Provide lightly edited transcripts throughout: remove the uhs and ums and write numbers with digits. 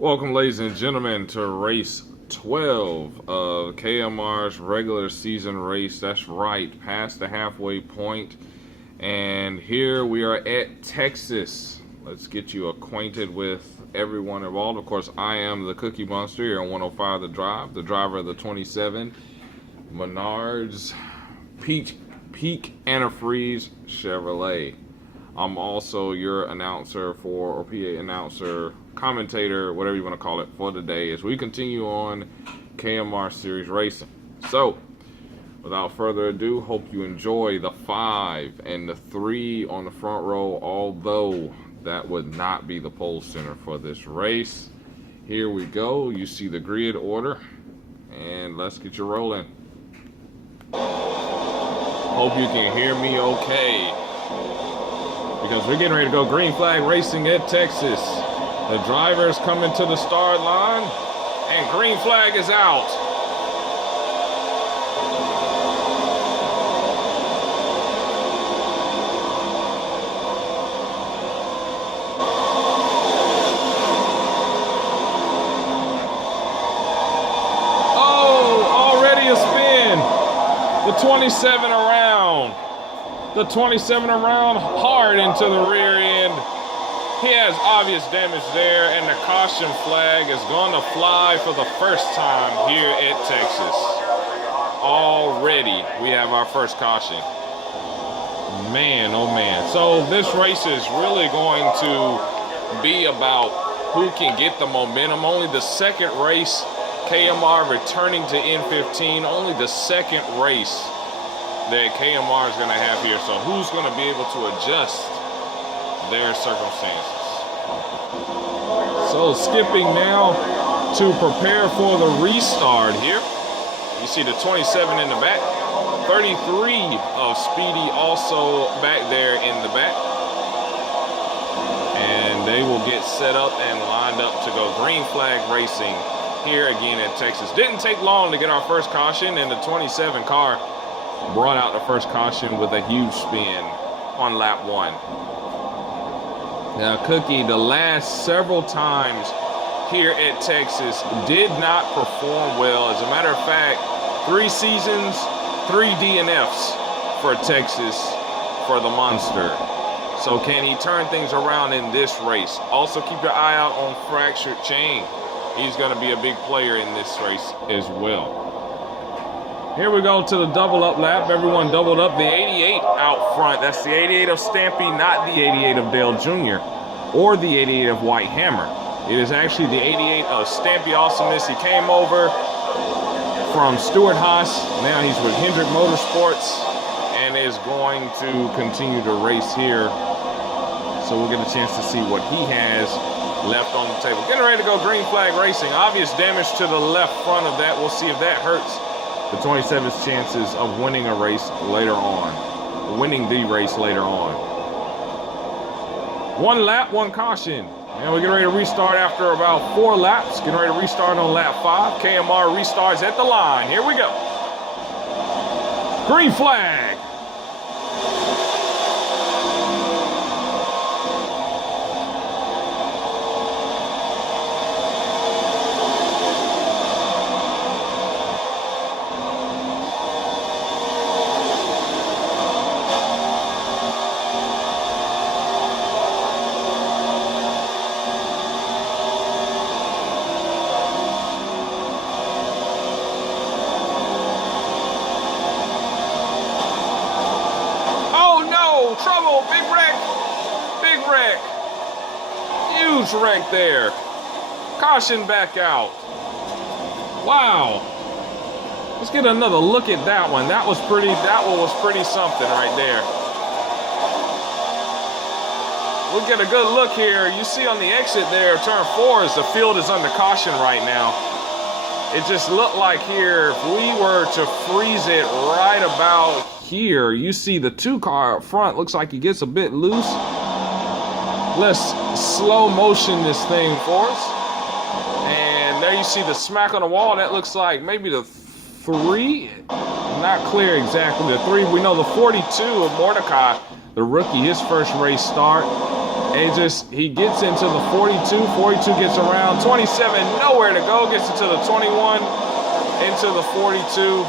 Welcome, ladies and gentlemen, to race 12 of KMR's regular season race. That's right, past the halfway point. And here we are at Texas. Let's get you acquainted with everyone involved. Of course, I am the Cookie Monster here on 105 The Drive, the driver of the 27 Menards Peak Antifreeze Chevrolet. I'm also your announcer or PA announcer, commentator, whatever you want to call it, for the day as we continue on KMR Series racing. So, without further ado, hope you enjoy the 5 and the 3 on the front row, although that would not be the pole center for this race. Here we go. You see the grid order, and let's get you rolling. Hope you can hear me okay, because we're getting ready to go green flag racing at Texas. The driver's coming to the start line, and green flag is out. Oh, already a spin. The 27 around. The 27 around hard into the rear end. He has obvious damage there, and the caution flag is going to fly for the first time here at Texas. Already we have our first caution. Man, oh man. So this race is really going to be about who can get the momentum. Only the second race, KMR returning to N15, only the second race that KMR is going to have here. So who's going to be able to adjust their circumstances? So skipping now to prepare for the restart here. You see the 27 in the back. 33 of Speedy also back there in the back. And they will get set up and lined up to go green flag racing here again at Texas. Didn't take long to get our first caution, and the 27 car brought out the first caution with a huge spin on lap 1. Now, Cookie, the last several times here at Texas, did not perform well. As a matter of fact, 3 seasons, 3 DNFs for Texas for the Monster. So can he turn things around in this race? Also, keep your eye out on Fractured Chain. He's going to be a big player in this race as well. Here we go to the double up lap. Everyone doubled up. The 88 out front. That's the 88 of Stampy, not the 88 of Dale Jr. or the 88 of White Hammer. It is actually the 88 of Stampy Awesomeness. He came over from Stuart Haas. Now he's with Hendrick Motorsports and is going to continue to race here. So we'll get a chance to see what he has left on the table. Getting ready to go green flag racing. Obvious damage to the left front of that. We'll see if that hurts the 27's chances of winning a race later on, winning the race later on. 1 lap, 1 caution. And we're getting ready to restart after about 4 laps. Getting ready to restart on lap 5. KMR restarts at the line. Here we go. Green flag. Trouble, big wreck, huge wreck there. Caution back out. Wow. Let's get another look at that one. That one was pretty something right there. We'll get a good look here. You see on the exit there, turn 4, as the field is under caution right now. It just looked like here, if we were to freeze it right about here, you see the 2 car up front looks like he gets a bit loose. Let's slow motion this thing for us. And there you see the smack on the wall. That looks like maybe the 3. Not clear exactly. The 3. We know the 42 of Mordecai, the rookie, his first race start He gets into the 42. 42 gets around. 27, nowhere to go. Gets into the 21, into the 42.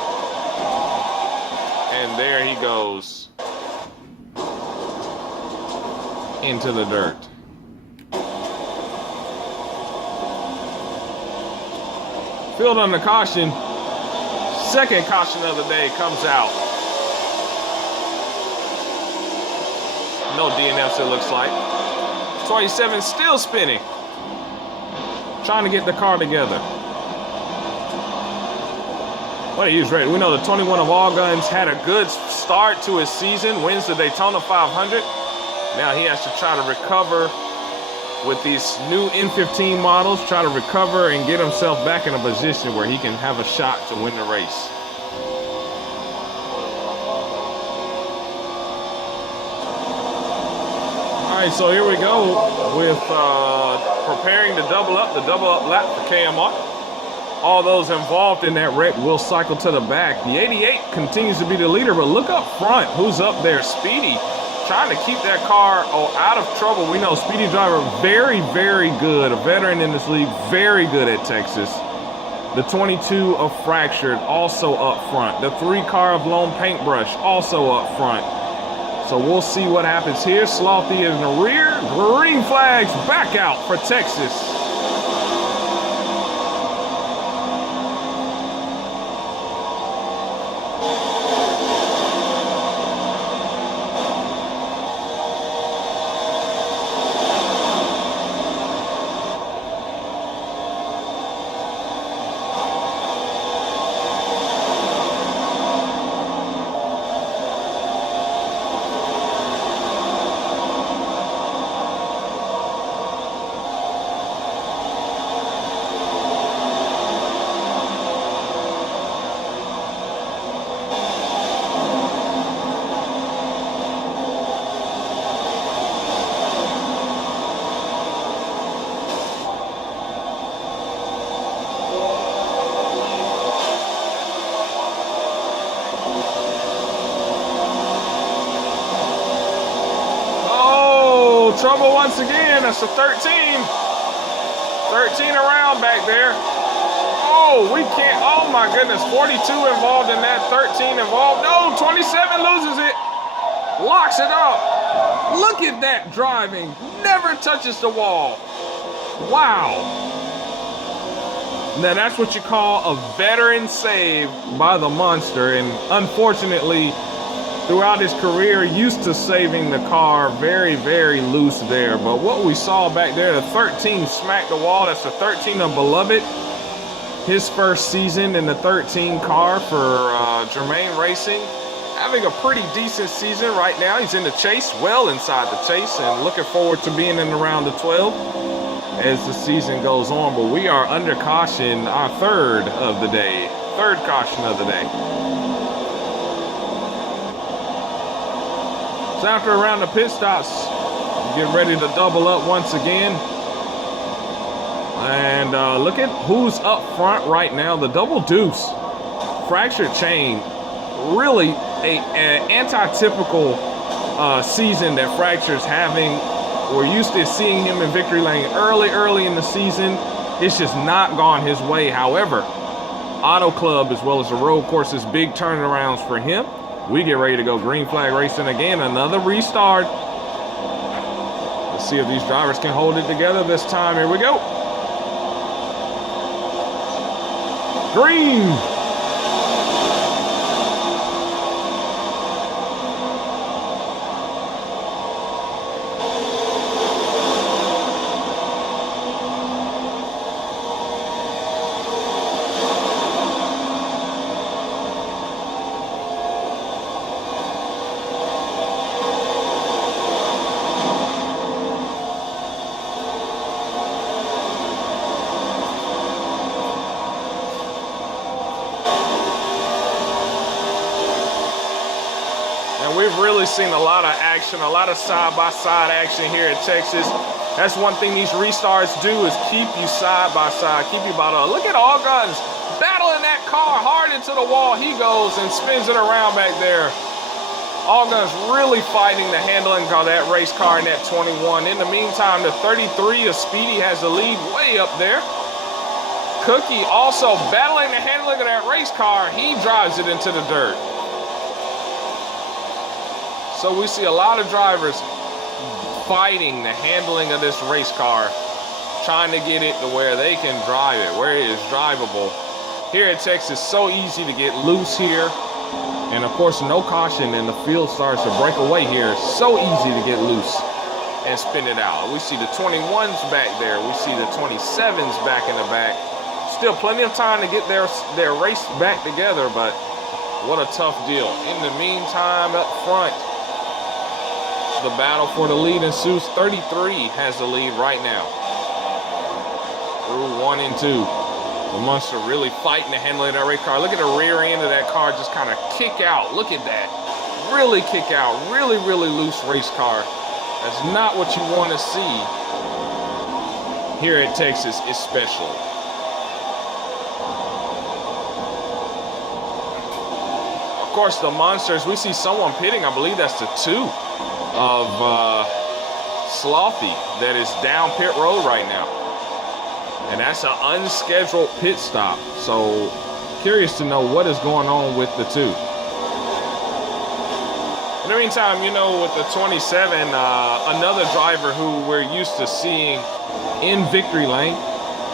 And there he goes into the dirt. Field under caution. Second caution of the day comes out. No DNFs, it looks like. 27 still spinning. Trying to get the car together. What he was ready. We know the 21 of All Guns had a good start to his season, wins the Daytona 500. Now he has to try to recover with these new N15 models, try to recover and get himself back in a position where he can have a shot to win the race. All right, so here we go with preparing to double up, the double up lap for KMR. All those involved in that wreck will cycle to the back. The 88 continues to be the leader, but look up front. Who's up there? Speedy, trying to keep that car out of trouble. We know Speedy driver, very, very good. A veteran in this league, very good at Texas. The 22 of Fractured, also up front. The 3 car of Lone Paintbrush, also up front. So we'll see what happens here. Slothy in the rear. Green flags back out for Texas. Trouble once again. That's a 13. 13 around back there. Oh, we can't. Oh my goodness. 42 involved in that. 13 involved. No, 27 loses it. Locks it up. Look at that driving. Never touches the wall. Wow. Now that's what you call a veteran save by the monster. And unfortunately, throughout his career, used to saving the car very, very loose there. But what we saw back there, the 13 smacked the wall. That's the 13 of Beloved. His first season in the 13 car for Germain Racing. Having a pretty decent season right now. He's in the chase, well inside the chase, and looking forward to being in the round of 12 as the season goes on. But we are under caution, our third of the day. Third caution of the day. So after a round of pit stops, get ready to double up once again. And look at who's up front right now. The double deuce, fractured chain. Really an anti-typical season that Fracture's having. We're used to seeing him in victory lane early in the season. It's just not gone his way. However, Auto Club as well as the road courses, big turnarounds for him. We get ready to go green flag racing again. Another restart. Let's see if these drivers can hold it together this time. Here we go. Green. We've really seen a lot of action, a lot of side-by-side action here at Texas. That's one thing these restarts do, is keep you side-by-side, keep you bottled up. Look at All Guns battling that car hard into the wall. He goes and spins it around back there. All Guns really fighting the handling of that race car in that 21. In the meantime, the 33 of Speedy has the lead way up there. Cookie also battling the handling of that race car. He drives it into the dirt. So we see a lot of drivers fighting the handling of this race car, trying to get it to where they can drive it, where it is drivable. Here at Texas, so easy to get loose here. And of course, no caution, and the field starts to break away here. So easy to get loose and spin it out. We see the 21s back there. We see the 27s back in the back. Still plenty of time to get their race back together, but what a tough deal. In the meantime, up front, the battle for the lead ensues. 33 has the lead right now. Through 1 and 2. The Monster really fighting the handling of that race car. Look at the rear end of that car just kind of kick out. Look at that. Really kick out. Really, really loose race car. That's not what you want to see here at Texas, especially. Of course, the Monsters, we see someone pitting. I believe that's the 2 of Slothy that is down pit road right now. And that's an unscheduled pit stop. So curious to know what is going on with the 2. In the meantime, you know, with the 27, another driver who we're used to seeing in victory lane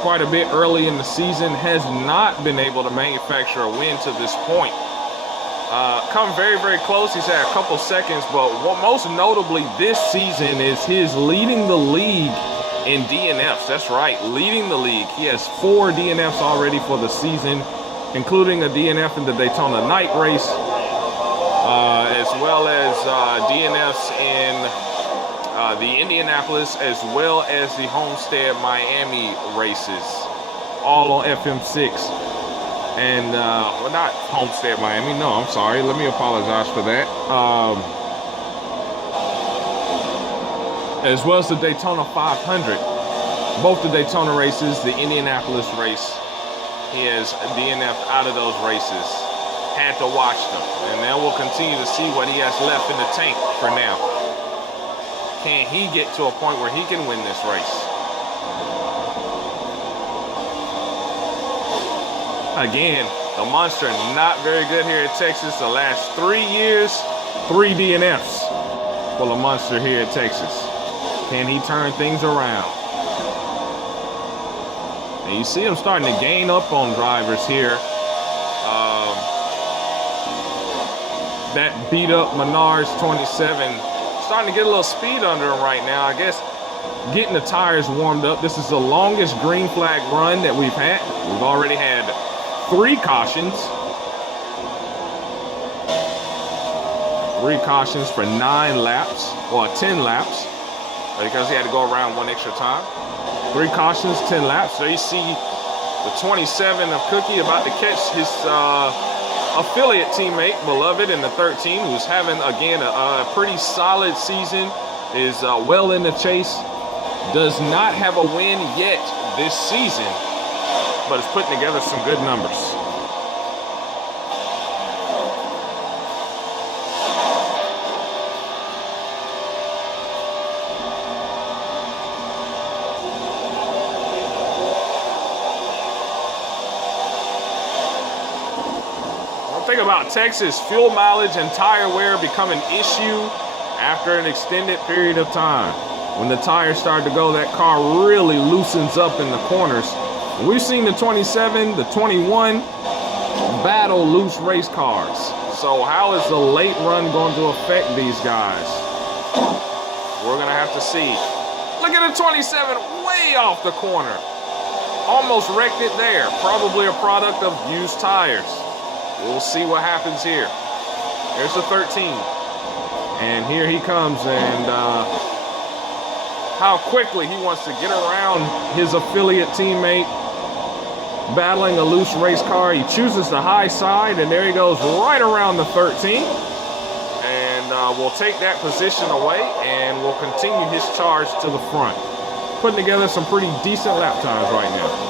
quite a bit early in the season has not been able to manufacture a win to this point. Come very, very close. He's had a couple seconds, but what most notably this season is his leading the league in DNFs. That's right, leading the league. He has 4 DNFs already for the season, including a DNF in the Daytona night race, as well as DNFs in the Indianapolis, as well as the Homestead Miami races, all on FM6. And, well, not Homestead Miami, no, I'm sorry. Let me apologize for that. As well as the Daytona 500. Both the Daytona races, the Indianapolis race, he has DNF'd out of those races. Had to watch them. And then we'll continue to see what he has left in the tank for now. Can he get to a point where he can win this race? Again, the Monster not very good here at Texas. The last 3 years, 3 DNFs for the Monster here at Texas. Can he turn things around? And you see him starting to gain up on drivers here. That beat up Menards 27 starting to get a little speed under him right now. I guess getting the tires warmed up. This is the longest green flag run that we've had. We've already had 3 cautions. 3 cautions for 9 laps, or 10 laps, because he had to go around 1 extra time. 3 cautions, 10 laps. So you see the 27 of Cookie about to catch his affiliate teammate, Beloved, in the 13, who's having, again, a pretty solid season, is well in the chase. Does not have a win yet this season, but is putting together some good numbers. One thing about Texas, fuel mileage and tire wear become an issue after an extended period of time. When the tires start to go, that car really loosens up in the corners. We've seen the 27, the 21 battle loose race cars. So how is the late run going to affect these guys? We're going to have to see. Look at the 27 way off the corner. Almost wrecked it there. Probably a product of used tires. We'll see what happens here. There's the 13. And here he comes, and how quickly he wants to get around his affiliate teammate, battling a loose race car. He chooses the high side, and there he goes right around the 13. And we'll take that position away, and we'll continue his charge to the front. Putting together some pretty decent lap times right now.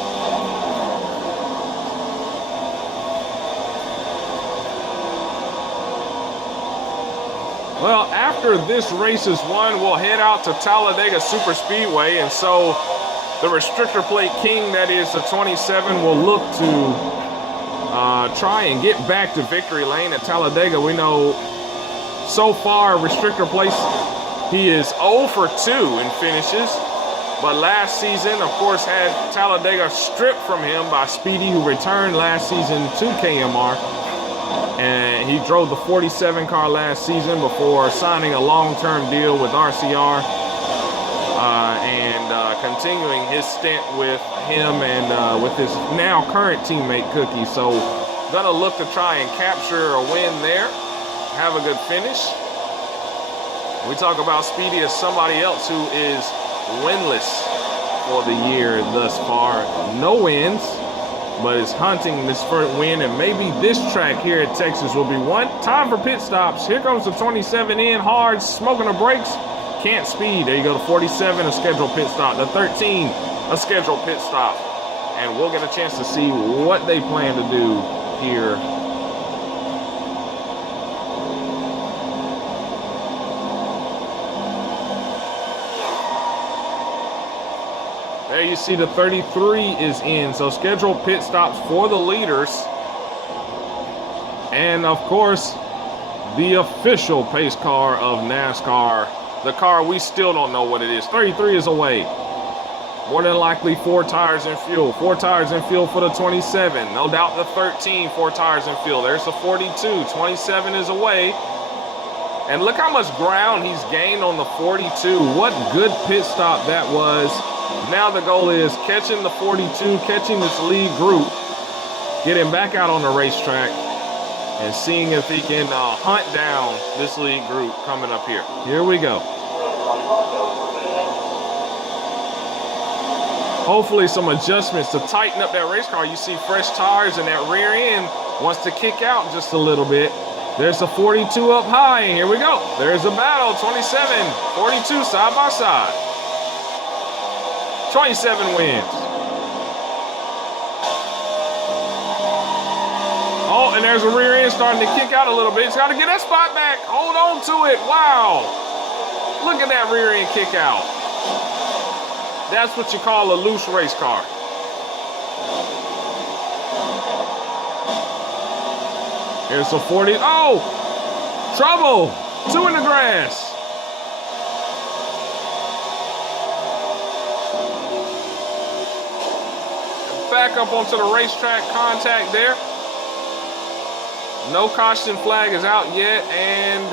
Well, after this race is won, we'll head out to Talladega Super Speedway, and so the restrictor plate king, that is the 27, will look to try and get back to victory lane at Talladega. We know so far restrictor plates, he is 0 for 2 in finishes, but last season, of course, had Talladega stripped from him by Speedy, who returned last season to KMR, and he drove the 47 car last season before signing a long-term deal with RCR and continuing his stint with him and with his now current teammate Cookie. So gonna look to try and capture a win there, have a good finish. We talk about Speedy as somebody else who is winless for the year thus far. No wins, but is hunting this first win, and maybe this track here at Texas will be one. Time for pit stops. Here comes the 27 in hard, smoking the brakes. Can't speed. There you go. The 47, a scheduled pit stop. The 13, a scheduled pit stop. And we'll get a chance to see what they plan to do here. There you see the 33 is in. So scheduled pit stops for the leaders. And of course, the official pace car of NASCAR. The car we still don't know what it is. 33 is away. More than likely 4 tires and fuel. 4 tires and fuel for the 27. No doubt the 13, 4 tires and fuel. There's the 42. 27 is away. And look how much ground he's gained on the 42. What good pit stop that was. Now the goal is catching the 42, catching this lead group, getting back out on the racetrack, and seeing if he can hunt down this lead group coming up here. Here we go. Hopefully some adjustments to tighten up that race car. You see fresh tires and that rear end wants to kick out just a little bit. There's the 42 up high, and here we go. There's a battle, 27, 42 side by side. 27 wins. Oh, and there's a rear end starting to kick out a little bit. It's got to get that spot back. Hold on to it. Wow. Look at that rear end kick out. That's what you call a loose race car. Here's a 40. Oh, trouble. 2 in the grass. Back up onto the racetrack, contact there. No caution flag is out yet, and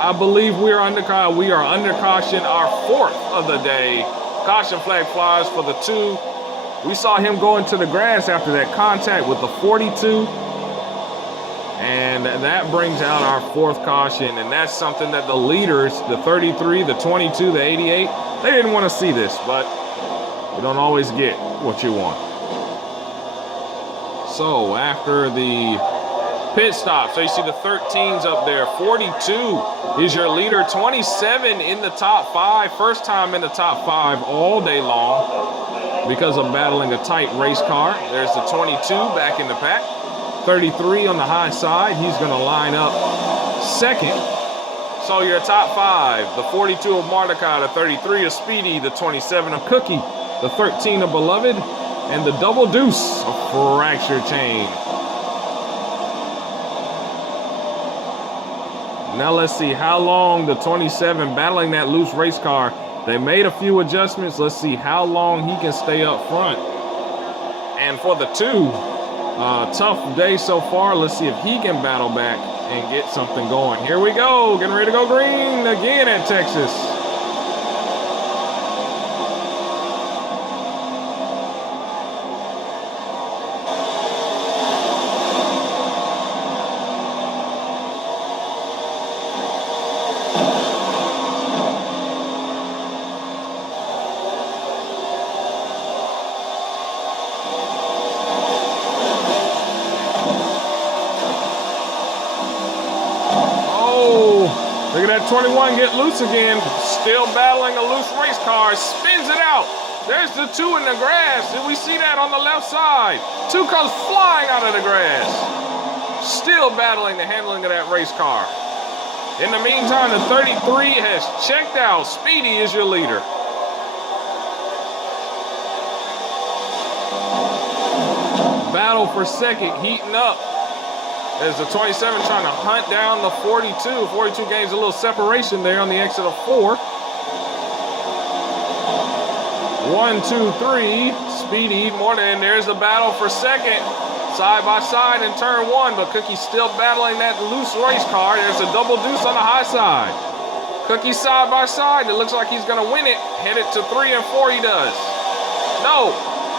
I believe we are under caution, our 4th of the day. Caution flag flies for the 2. We saw him go into the grass after that contact with the 42, and that brings out our 4th caution, and that's something that the leaders, the 33, the 22, the 88, they didn't want to see this, but you don't always get what you want. So after the pit stop, so you see the 13s up there. 42 is your leader. 27 in the top 5. First time in the top 5 all day long because of battling a tight race car. There's the 22 back in the pack. 33 on the high side. He's going to line up second. So your top 5, the 42 of Mordecai, the 33 of Speedy, the 27 of Cookie, the 13 of Beloved, and the double deuce of Fracture Chain. Now let's see how long the 27 battling that loose race car. They made a few adjustments. Let's see how long he can stay up front. And for the 2, tough day so far. Let's see if he can battle back and get something going. Here we go, getting ready to go green again at Texas. Look at that 21 get loose again. Still battling a loose race car. Spins it out. There's the 2 in the grass. Did we see that on the left side? 2 comes flying out of the grass. still battling the handling of that race car. In the meantime, the 33 has checked out. Speedy is your leader. Battle for second heating up as the 27 trying to hunt down the 42. 42 gains a little separation there on the exit of 4. 1, 2, 3. Speedy more than there's a battle for second. Side by side in turn 1, but Cookie's still battling that loose race car. There's a double deuce on the high side. Cookie side by side. It looks like he's going to win it. Headed to 3 and 4 he does. No,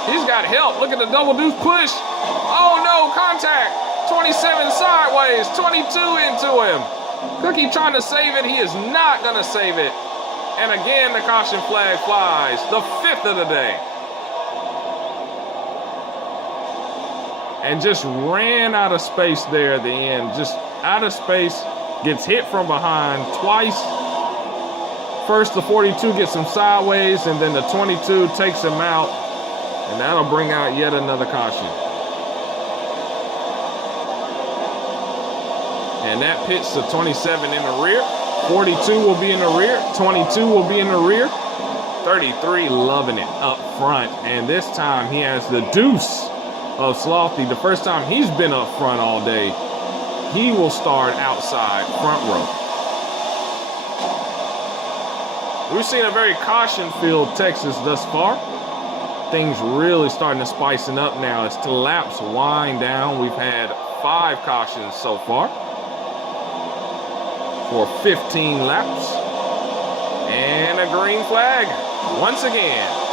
he's got help. Look at the double deuce push. Oh no, contact. 27 sideways, 22 into him. Cookie trying to save it. He is not going to save it. And again, the caution flag flies. The 5th of the day. And just ran out of space there at the end. Just out of space. Gets hit from behind twice. First, the 42 gets him sideways, and then the 22 takes him out. And that'll bring out yet another caution. And that pits the 27 in the rear. 42 will be in the rear. 22 will be in the rear. 33 loving it up front. And this time he has the deuce of Slothy. The first time he's been up front all day. He will start outside front row. We've seen a very caution-filled Texas thus far. Things really starting to spicing up now as the laps wind down. We've had 5 cautions so far for 15 laps. And a green flag once again.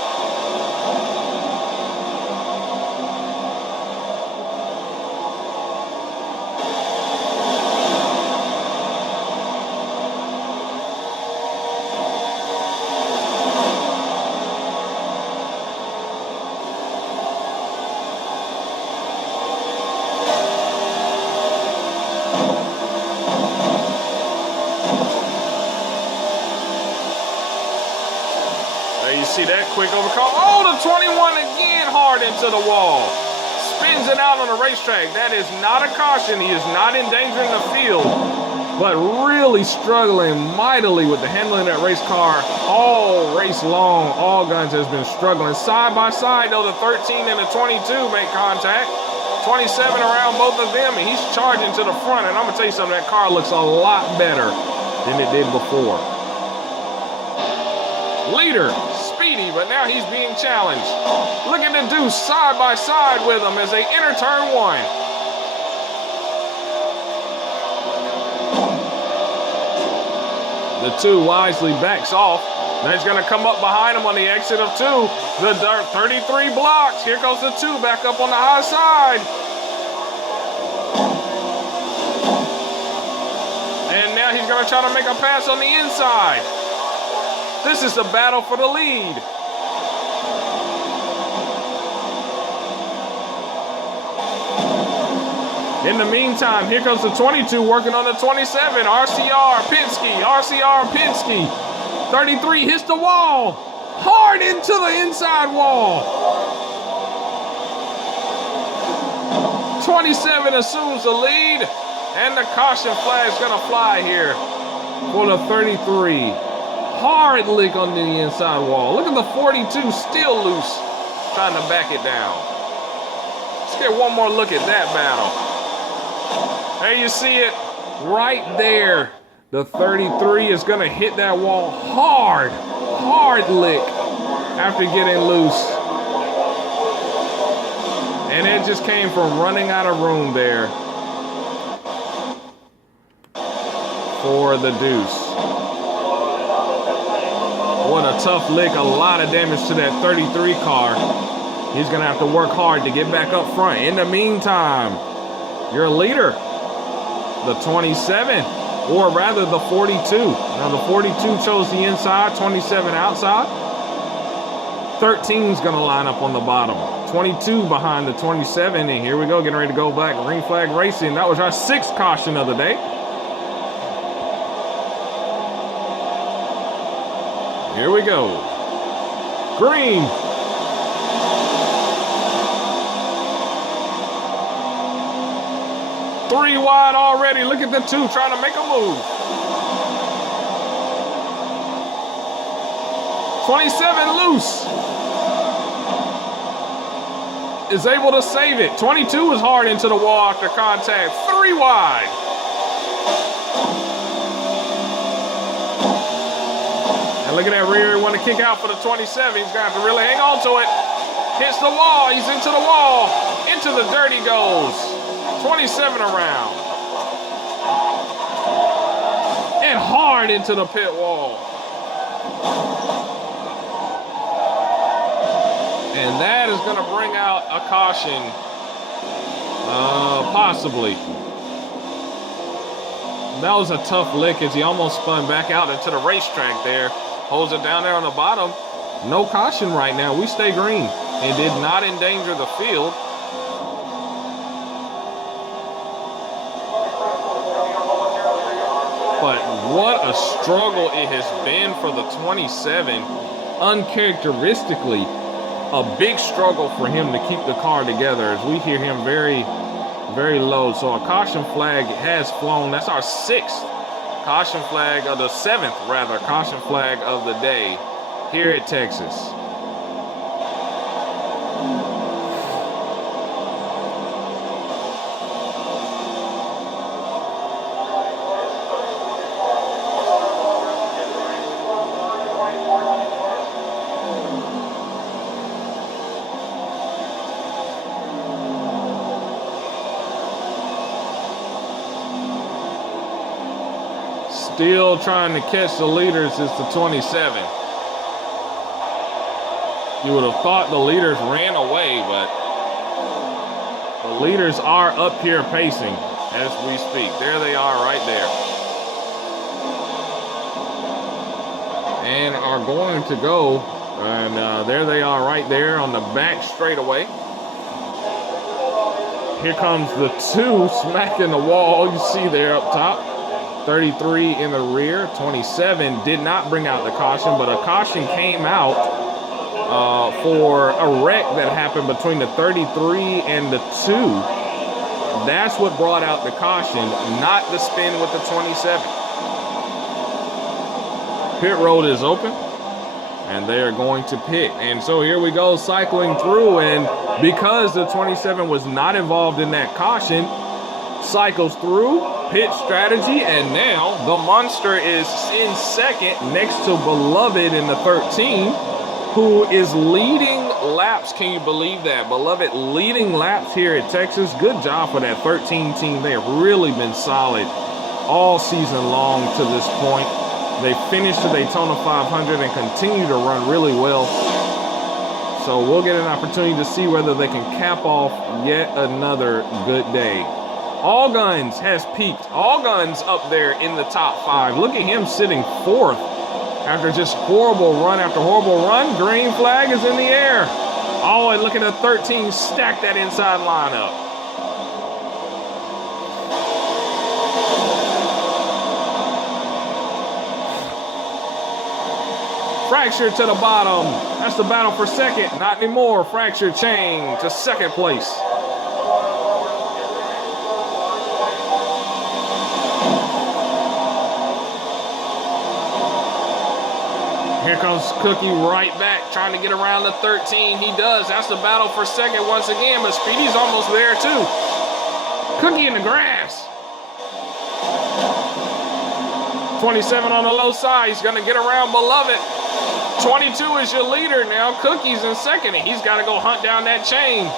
See that quick overcall. Oh, the 21 again hard into the wall. Spins it out on the racetrack. That is not a caution. He is not endangering the field, but really struggling mightily with the handling of that race car all race long. All Guns has been struggling. Side by side, though, the 13 and the 22 make contact. 27 around both of them, and he's charging to the front. And I'm going to tell you something, that car looks a lot better than it did before. Leader. But now he's being challenged. Look at the deuce side by side with him as they enter turn 1. The 2 wisely backs off. Now he's going to come up behind him on the exit of 2. The 33 blocks. Here goes the 2 back up on the high side. And now he's going to try to make a pass on the inside. This is the battle for the lead. In the meantime, here comes the 22 working on the 27. RCR Penske. 33 hits the wall. Hard into the inside wall. 27 assumes the lead. And the caution flag is going to fly here for the 33. Hard lick on the inside wall. Look at the 42 still loose, trying to back it down. Let's get one more look at that battle. There you see it right there. The 33 is going to hit that wall hard lick after getting loose. And it just came from running out of room there for the deuce. What a tough lick, a lot of damage to that 33 car. He's going to have to work hard to get back up front. In the meantime, your leader, the 27, or rather the 42. Now the 42 chose the inside, 27 outside. 13 is going to line up on the bottom. 22 behind the 27, and here we go, getting ready to go back. Green flag racing. That was our 6th caution of the day. Here we go. Green. 3 wide already. Look at the 2 trying to make a move. 27 loose. Is able to save it. 22 is hard into the wall after contact. 3 wide. And look at that rear. Want to kick out for the 27. He's going to have to really hang on to it. Hits the wall. He's into the wall. Into the dirt he goes. 27 around. And hard into the pit wall. And that is going to bring out a caution. Possibly. That was a tough lick as he almost spun back out into the racetrack there. Holds it down there on the bottom. No caution right now. We stay green. It did not endanger the field. But what a struggle it has been for the 27. Uncharacteristically, a big struggle for him to keep the car together as we hear him very, very low. So a caution flag has flown. That's our 6th caution flag, or the 7th rather, caution flag of the day here at Texas. Still trying to catch the leaders is the 27. You would have thought the leaders ran away, but the leaders are up here pacing as we speak. There they are right there. And are going to go, and there they are right there on the back straightaway. Here comes the 2 smacking the wall you see there up top. 33 in the rear. 27 did not bring out the caution, but a caution came out for a wreck that happened between the 33 and the 2. That's what brought out the caution, not the spin with the 27. Pit road is open, and they are going to pit. And so here we go, cycling through, and because the 27 was not involved in that caution, cycles through, pit strategy, and now the Monster is in second next to Beloved in the 13, who is leading laps. Can you believe that? Beloved leading laps here at Texas. Good job for that 13 team. They have really been solid all season long to this point. They finished the Daytona 500 and continue to run really well. So we'll get an opportunity to see whether they can cap off yet another good day. All Guns has peaked. All Guns up there in the top 5. Look at him sitting 4th after just horrible run after horrible run. Green flag is in the air. Oh, and look at the 13 stack that inside lineup. Fracture to the bottom. That's the battle for second. Not anymore. Fracture chain to second place. Here comes Cookie right back, trying to get around the 13. He does. That's the battle for second once again, but Speedy's almost there too. Cookie in the grass. 27 on the low side. He's going to get around Beloved. 22 is your leader now. Cookie's in second, and he's got to go hunt down that chain.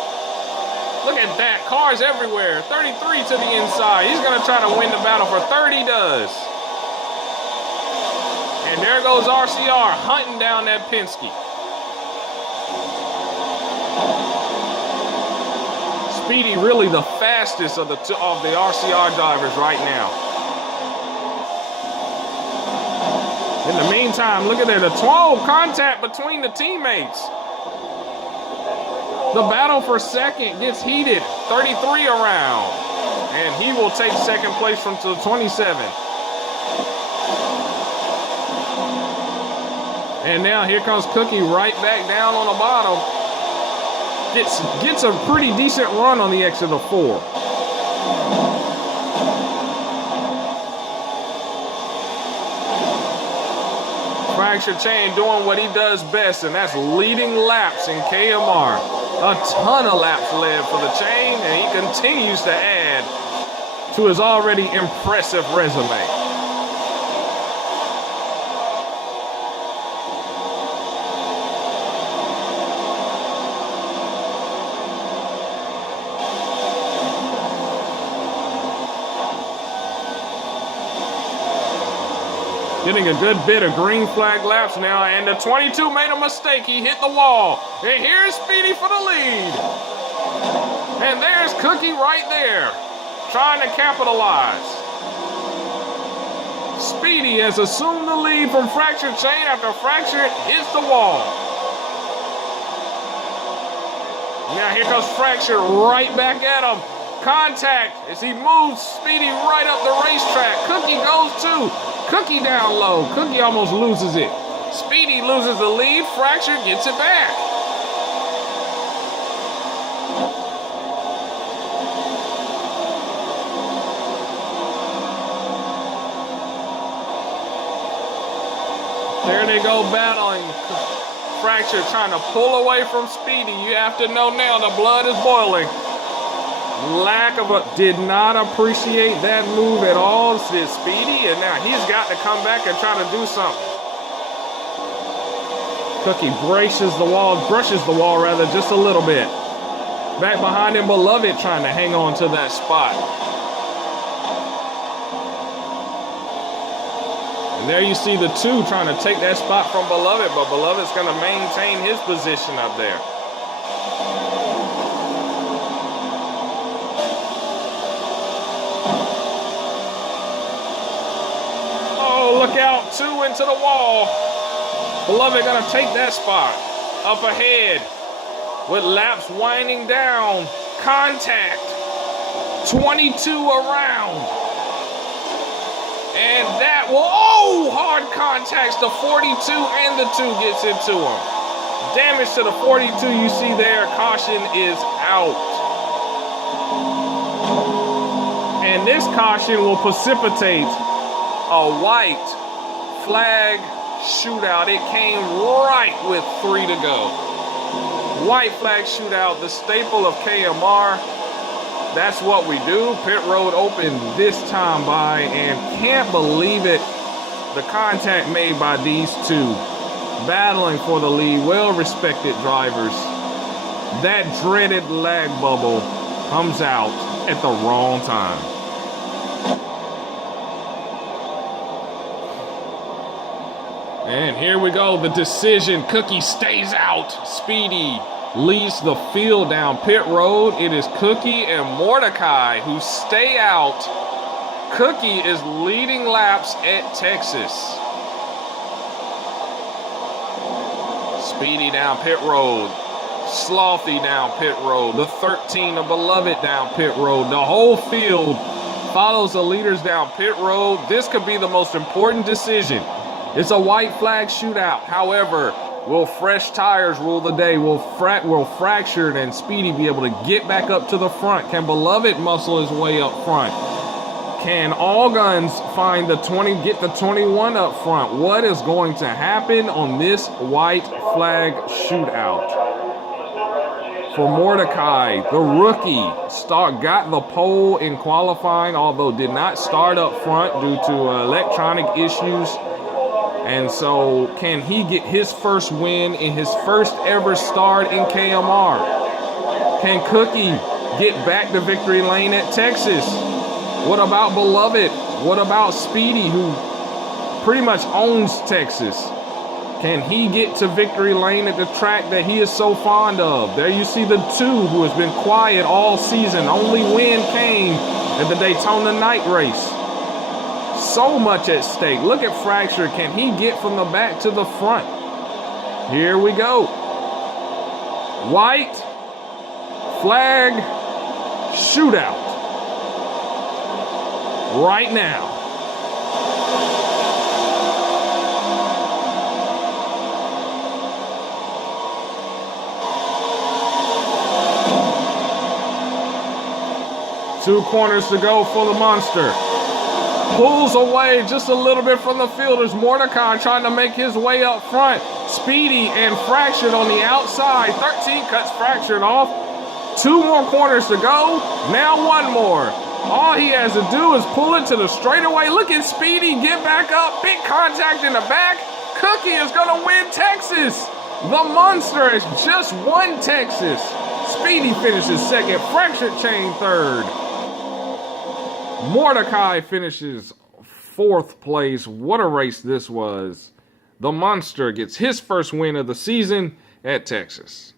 Look at that. Cars everywhere. 33 to the inside. He's going to try to win the battle for third. He does. And there goes RCR hunting down that Penske. Speedy really the fastest of the RCR drivers right now. In the meantime, look at that, the 12 contact between the teammates. The battle for second gets heated. 33 around. And he will take second place from the 27. And now here comes Cookie right back down on the bottom. Gets a pretty decent run on the exit of 4. Fracture Chain doing what he does best, and that's leading laps in KMR. A ton of laps led for the Chain, and he continues to add to his already impressive resume. Getting a good bit of green flag laps now, and the 22 made a mistake. He hit the wall. And here's Speedy for the lead. And there's Cookie right there, trying to capitalize. Speedy has assumed the lead from Fracture Chain after Fracture hits the wall. Now here comes Fracture right back at him. Contact as he moves Speedy right up the racetrack. Cookie goes too. Cookie down low. Cookie almost loses it. Speedy loses the lead. Fracture gets it back. There they go battling. Fracture trying to pull away from Speedy. You have to know now the blood is boiling. Did not appreciate that move at all, said Speedy, and now he's got to come back and try to do something. Cookie brushes the wall just a little bit. Back behind him, Beloved trying to hang on to that spot. And there you see the two trying to take that spot from Beloved, but Beloved's going to maintain his position up there. Look out, two into the wall. Beloved gonna take that spot. Up ahead with laps winding down. Contact. 22 around. And that will, hard contacts. The 42 and the 2 gets into him. Damage to the 42 you see there. Caution is out. And this caution will precipitate a white flag shootout. It came right with 3 to go. White flag shootout, the staple of KMR. That's what we do. Pit road open this time by, and can't believe it. The contact made by these two, battling for the lead, well-respected drivers. That dreaded lag bubble comes out at the wrong time. And here we go, the decision. Cookie stays out. Speedy leads the field down pit road. It is Cookie and Mordecai who stay out. Cookie is leading laps at Texas. Speedy down pit road. Slothy down pit road. The 13 of Beloved down pit road. The whole field follows the leaders down pit road. This could be the most important decision. It's a white flag shootout. However, will fresh tires rule the day? Will Fractured and Speedy be able to get back up to the front? Can Beloved muscle his way up front? Can All Guns find the 20, get the 21 up front? What is going to happen on this white flag shootout? For Mordecai, the rookie, got the pole in qualifying, although did not start up front due to electronic issues. And so, can he get his first win in his first ever start in KMR? Can Cookie get back to victory lane at Texas? What about Beloved? What about Speedy, who pretty much owns Texas? Can he get to victory lane at the track that he is so fond of? There you see the two who has been quiet all season. Only win came at the Daytona night race. So much at stake. Look at Fracture. Can he get from the back to the front? Here we go. White flag shootout. Right now. Two corners to go for the monster. Pulls away just a little bit from the fielders. Mordecai trying to make his way up front. Speedy and Fractured on the outside. 13 cuts Fractured off. 2 more corners to go. Now 1 more. All he has to do is pull it to the straightaway. Look at Speedy get back up. Big contact in the back. Cookie is going to win Texas. The Monster has just won Texas. Speedy finishes second. Fractured chain third. Mordecai finishes 4th place. What a race this was. The Monster gets his first win of the season at Texas.